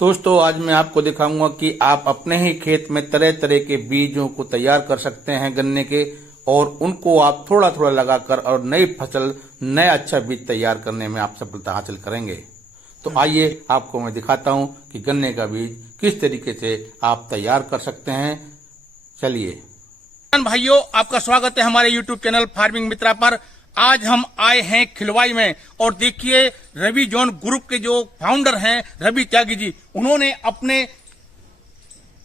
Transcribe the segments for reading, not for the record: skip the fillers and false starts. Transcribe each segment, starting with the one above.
दोस्तों आज मैं आपको दिखाऊंगा कि आप अपने ही खेत में तरह तरह के बीजों को तैयार कर सकते हैं गन्ने के, और उनको आप थोड़ा थोड़ा लगाकर और नई फसल, नया अच्छा बीज तैयार करने में आप सफलता हासिल करेंगे। तो आइए आपको मैं दिखाता हूं कि गन्ने का बीज किस तरीके से आप तैयार कर सकते हैं। चलिए भाइयों, आपका स्वागत है हमारे YouTube चैनल फार्मिंग मित्रा पर। आज हम आए हैं खिलवाई में और देखिए रवि जोन ग्रुप के जो फाउंडर हैं रवि त्यागी जी, उन्होंने अपने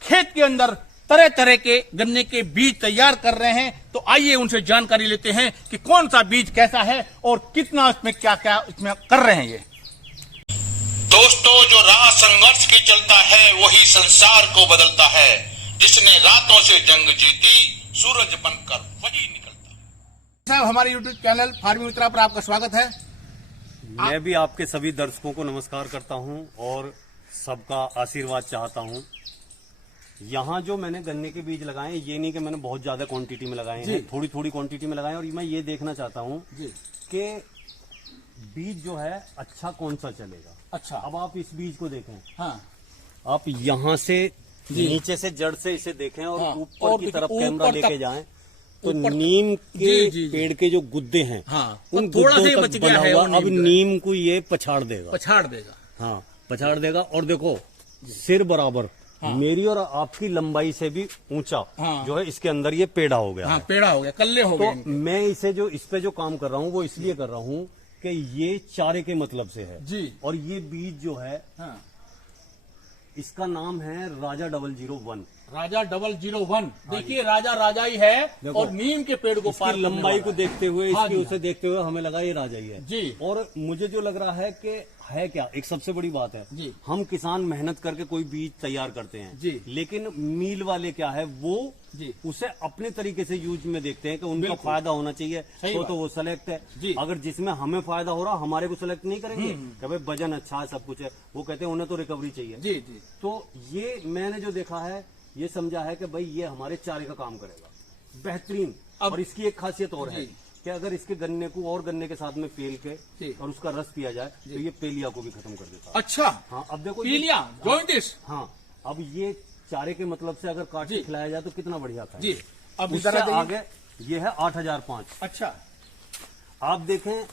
खेत के अंदर तरह तरह के गन्ने के बीज तैयार कर रहे हैं। तो आइए उनसे जानकारी लेते हैं कि कौन सा बीज कैसा है और कितना इसमें क्या क्या इसमें कर रहे हैं। ये दोस्तों, जो राह संघर्ष की चलता है वही संसार को बदलता है। जिसने रातों से जंग जीती सूरज बनकर वही निकलता। साहब, हमारे YouTube चैनल फार्मिंग मित्रा पर आपका स्वागत है। मैं भी आपके सभी दर्शकों को नमस्कार करता हूं और सबका आशीर्वाद चाहता हूं। यहाँ जो मैंने गन्ने के बीज लगाए हैं, ये नहीं कि मैंने बहुत ज्यादा क्वांटिटी में लगाए हैं, थोड़ी थोड़ी क्वांटिटी में लगाए हैं। और मैं ये देखना चाहता हूँ कि बीज जो है अच्छा कौन सा चलेगा। अच्छा, अब आप इस बीज को देखें। हाँ, आप यहाँ से नीचे से जड़ से इसे देखें और ऊपर की तरफ कैमरा लेके जाएं तो नीम के पेड़ के जो गुद्दे हैं, उन गुद्दों तक बना हुआ अब नीम को ये पछाड़ देगा। हाँ, पछाड़ देगा। और देखो सिर बराबर मेरी और आपकी लंबाई से भी ऊंचा जो है इसके अंदर ये पेड़ा हो गया। पेड़ा हो गया, कल्ले हो गए। तो मैं इसे जो इस पे जो काम कर रहा हूँ वो इसलिए कर रहा हूँ कि ये चारे के मतलब से है जी। और ये बीज जो है इसका नाम है राजा 001। राजा 001। देखिए राजा राजा ही है और नीम के पेड़ को पार लंबाई को देखते हुए, इसकी उसे देखते हुए हमें लगा ये राजा ही है जी। और मुझे जो लग रहा है कि है क्या, एक सबसे बड़ी बात है जी, हम किसान मेहनत करके कोई बीज तैयार करते हैं जी, लेकिन मील वाले क्या है वो जी उसे अपने तरीके से यूज में देखते हैं कि उनका फायदा होना चाहिए तो वो सेलेक्ट है जी। अगर जिसमें हमें फायदा हो रहा हमारे को सेलेक्ट नहीं करेंगे कि भाई वजन अच्छा है, सब कुछ है, वो कहते हैं उन्हें तो रिकवरी चाहिए जी जी। तो ये मैंने जो देखा है ये समझा है कि भाई ये हमारे चारे का काम करेगा बेहतरीन। और इसकी एक खासियत और है कि अगर इसके गन्ने को और गन्ने के साथ में पेल के और उसका रस पिया जाए तो ये पेलिया को भी खत्म कर देता है। अच्छा, हाँ, अब देखो पेलिया जॉइंटिस। हाँ, अब ये चारे के मतलब से अगर काट के खिलाया जाए तो कितना बढ़िया था जी। अब उससे आगे ये है 8005। अच्छा, आप देखें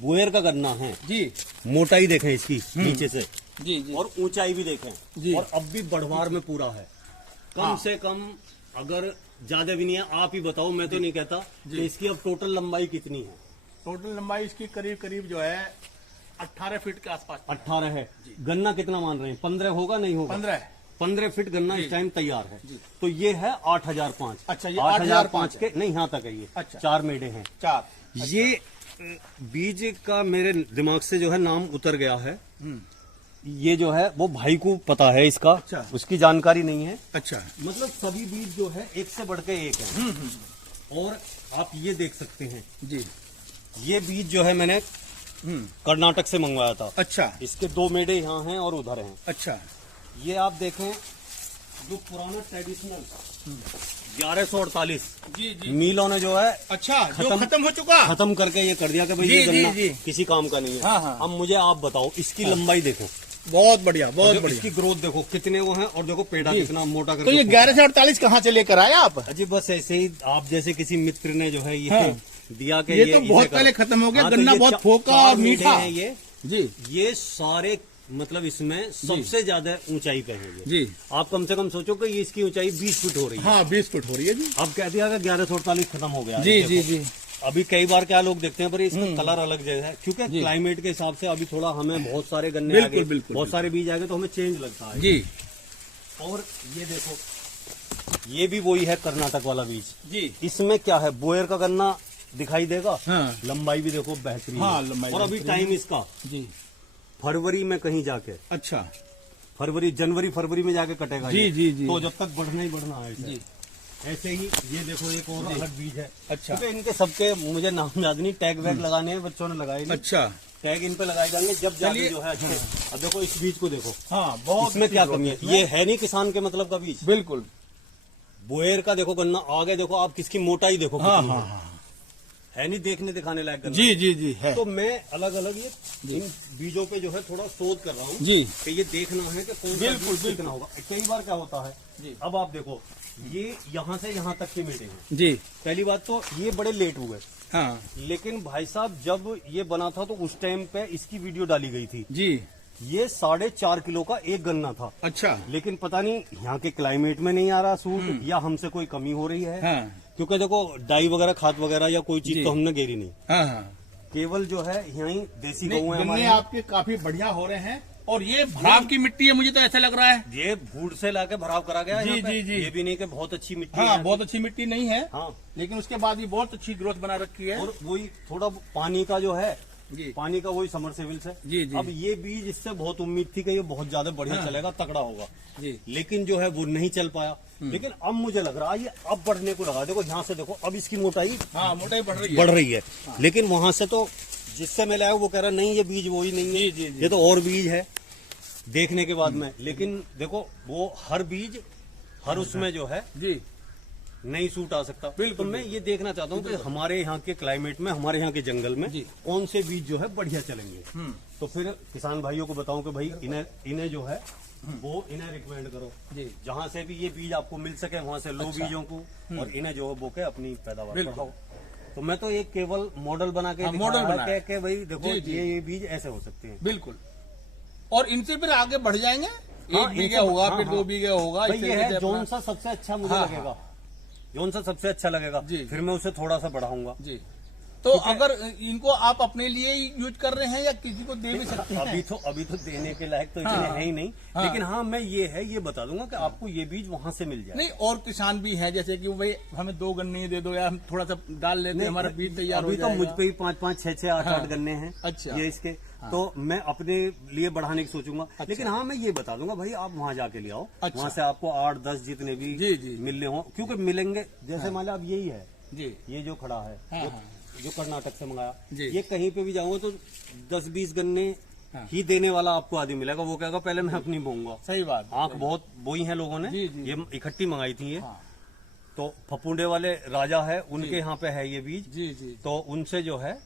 बोयर का गन्ना है जी, मोटाई देखें इसकी नीचे से जी जी, और ऊंचाई भी देखें जी। और अब भी बढ़वार में पूरा है। कम से कम अगर ज्यादा भी नहीं है, आप ही बताओ, मैं तो नहीं कहता कि इसकी अब टोटल लंबाई कितनी है। टोटल लंबाई इसकी करीब करीब जो है 18 फीट के आसपास। 18 है। गन्ना कितना मान रहे हैं, 15 होगा नहीं होगा? 15 फीट गन्ना इस टाइम तैयार है। तो ये है 8005। अच्छा, ये 8005 के नहीं, यहाँ तक है ये। अच्छा, 4 मेढे हैं। 4। ये बीज का मेरे दिमाग से जो है नाम उतर गया है। ये जो है वो भाई को पता है इसका। अच्छा। उसकी जानकारी नहीं है। अच्छा, मतलब सभी बीज जो है एक से बढ़ के एक है। और आप ये देख सकते हैं जी, ये बीज जो है मैंने कर्नाटक से मंगवाया था। अच्छा, इसके 2 मेढे यहाँ हैं और उधर हैं। अच्छा, ये आप देखें जो पुराना ट्रेडिशनल 1148 जी जी, मीलों ने जो है अच्छा, जो खत्म हो चुका, खत्म करके ये कर दिया कि भाई ये गन्ना किसी काम का नहीं है। हाँ। अब मुझे आप बताओ इसकी लंबाई देखो, बहुत बढ़िया, बहुत बढ़िया। इसकी ग्रोथ देखो कितने वो हैं और देखो पेड़ा कितना मोटा करके। तो ये 11 से 48 कहाँ से लेकर आए आप? अजी बस ऐसे ही आप जैसे किसी मित्र ने जो है ये दिया के ये तो बहुत पहले खत्म हो गया। गन्ना बहुत फोका और मीठा है ये जी। ये सारे मतलब इसमें सबसे ज्यादा ऊंचाई पे है जी। आप कम से कम सोचो कि ये इसकी ऊंचाई 20 फुट हो रही है। हाँ, 20 फुट हो रही है जी। अब कह दिया 1148 खत्म हो गया जी जी जी। अभी कई बार क्या लोग देखते हैं पर इसका कलर अलग जैसा है क्योंकि क्लाइमेट के हिसाब से अभी थोड़ा हमें बहुत सारे गन्ने आगे, बहुत सारे बीज आगे तो हमें चेंज लगता है जी। और ये देखो ये भी वही है कर्नाटक वाला बीज जी। इसमें क्या है बोयर का गन्ना दिखाई देगा। हाँ। लंबाई भी देखो बेहतरीन। हाँ, लंबाई और अभी टाइम इसका जी फरवरी में कहीं जाके, अच्छा, फरवरी में जाके कटेगा। जी जी जी। तो जब तक बढ़ना ही बढ़ना है जी। ऐसे ही ये देखो एक और अलग बीज है। अच्छा, तो इनके सबके मुझे नाम याद नहीं, टैग वैग लगाने हैं, बच्चों ने लगाए नहीं। अच्छा, टैग इन पे लगाए जाएंगे जब जाके जो है अच्छे। अब देखो इस बीज को देखो, हाँ, बहुत इसमें क्या कमी है। ये है नहीं किसान के मतलब का बीज। बिल्कुल। बोयर का देखो गन्ना आगे देखो, आप किसकी मोटाई देखो। हाँ हाँ हाँ। है नहीं देखने दिखाने लायक गन्ना। जी जी जी है। तो मैं अलग अलग ये इन बीजों पे जो है थोड़ा शोध कर रहा हूँ जी कि ये देखना है कि कौन सा बीज कितना होगा। कई बार क्या होता है जी। अब आप देखो ये यहाँ से यहाँ तक की मीटिंग है। जी पहली बात तो ये बड़े लेट हुए, हाँ लेकिन भाई साहब जब ये बना था तो उस टाइम पे इसकी वीडियो डाली गई थी। जी ये 4.5 किलो का एक गन्ना था। अच्छा लेकिन पता नहीं यहाँ के क्लाइमेट में नहीं आ रहा सूट या हमसे कोई कमी हो रही है। हाँ क्योंकि देखो डाई वगैरह खाद वगैरह या कोई जी। चीज तो हमने घेरी नहीं, हाँ हाँ केवल जो है यहीं देसी गऊ है गन्ने हमारे। आपके काफी बढ़िया हो रहे हैं। और ये भराव की मिट्टी है, मुझे तो ऐसा लग रहा है। ये भूड से लाके भराव करा गया है जी, यहाँ पे। जी, जी। ये भी नहीं कि बहुत अच्छी मिट्टी हाँ है। बहुत अच्छी मिट्टी नहीं है, हाँ लेकिन उसके बाद ये बहुत अच्छी ग्रोथ बना रखी है। और वही थोड़ा पानी का जो है जी पानी का वही समरसेबल से। जी, जी। अब ये बीज इससे बहुत उम्मीद थी कि ये बहुत ज्यादा बढ़िया चलेगा, तगड़ा होगा। जी लेकिन जो है वो नहीं चल पाया। लेकिन अब मुझे लग रहा है ये अब बढ़ने को लगा। देखो यहाँ से देखो अब इसकी मोटाई हाँ मोटाई बढ़ रही है। बढ़ रही है। लेकिन वहां से तो जिससे मैं लाया वो कह रहा नहीं ये बीज वही नहीं है, जी, जी, जी। ये तो और बीज है देखने के बाद में। लेकिन देखो वो हर बीज हर उसमें जो है जी नहीं सूट आ सकता। बिल्कुल, तो मैं ये देखना चाहता हूँ कि हमारे यहाँ के क्लाइमेट में हमारे यहाँ के जंगल में जी। कौन से बीज जो है बढ़िया चलेंगे। तो फिर किसान भाइयों को बताऊं कि भाई इन्हें जो है वो इन्हें रिकमेंड करो। जी जहाँ से भी ये बीज आपको मिल सके वहाँ से लो बीजों को और इन्हें जो है बोके अपनी पैदावार बिल्कुल। बढ़ाओ। तो मैं तो एक केवल मॉडल बना के हाँ, दिखाया मॉडल है बनाया। कि भाई देखो जी, जी। ये बीज ऐसे हो सकते हैं। बिल्कुल। और इनसे फिर आगे बढ़ जाएंगे, हाँ, एक बीघा इनसे- होगा हाँ, फिर हाँ। 2 बीघा होगा। भाई इस ये तरीके से है अपना- जौन सा सबसे अच्छा मुझे हाँ, लगेगा, जौन सा सबसे अच्छा लगेगा जी। फिर मैं उसे थोड़ा सा बढ़ाऊंगा। जी तो अगर इनको आप अपने लिए ही यूज कर रहे हैं या किसी को दे भी सकते हैं? अभी तो देने के लायक तो इतने हाँ, है ही नहीं। हाँ। लेकिन हाँ मैं ये बता दूंगा कि आपको ये बीज वहां से मिल जाए। नहीं और किसान भी हैं जैसे कि भाई हमें 2 गन्ने दे दो या हम थोड़ा सा डाल लेते हैं, हमारा बीज तैयार हो अभी तो जाएगा। मुझ पे ही 5-5, 6-6, 8-8 गन्ने हैं। अच्छा। ये इसके तो मैं अपने लिए बढ़ाने की सोचूंगा। लेकिन हाँ मैं ये बता दूंगा भाई आप वहां जाके ले आओ। अच्छा। वहां से आपको 8-10 जितने भी जी, जी। मिलने हो, क्योंकि मिलेंगे। जैसे मान लो अब यही है, जी ये जो खड़ा है हाँ, जो कर्नाटक से मंगाया, जी। ये कहीं पे भी जाऊंगा तो 10-20 गन्ने हाँ। ही देने वाला आपको आदमी मिलेगा। वो कहेगा पहले मैं अपनी बोऊंगा। सही बात। आंख बहुत बोई है लोगों ने। जी, जी। ये इकट्ठी मंगाई थी ये। हाँ। तो फपुंडे वाले राजा है उनके यहाँ पे है ये बीज। जी जी तो उनसे जो है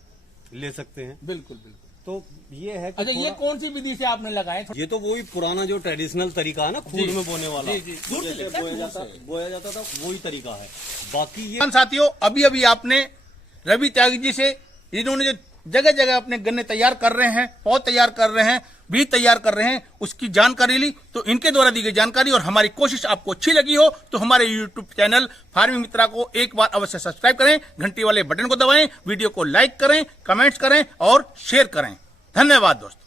ले सकते हैं। बिल्कुल बिल्कुल। तो ये है कि अच्छा ये थोड़ा- कौन सी विधि से आपने लगाए? ये तो वही पुराना जो ट्रेडिशनल तरीका है ना खूद जी। में बोने वाला। जी, जी। दूर से जैसे लगता है, बोया जाता था वही तरीका है। बाकी ये किसान साथियों अभी अभी आपने रवि त्यागी जी से इन्होंने जो जगह जगह अपने गन्ने तैयार कर रहे हैं, पौध तैयार कर रहे हैं, बीज तैयार कर रहे हैं, उसकी जानकारी ली। तो इनके द्वारा दी गई जानकारी और हमारी कोशिश आपको अच्छी लगी हो तो हमारे यूट्यूब चैनल फार्मिंग मित्रा को एक बार अवश्य सब्सक्राइब करें, घंटी वाले बटन को दबाएं, वीडियो को लाइक करें, कमेंट्स करें और शेयर करें। धन्यवाद दोस्तों।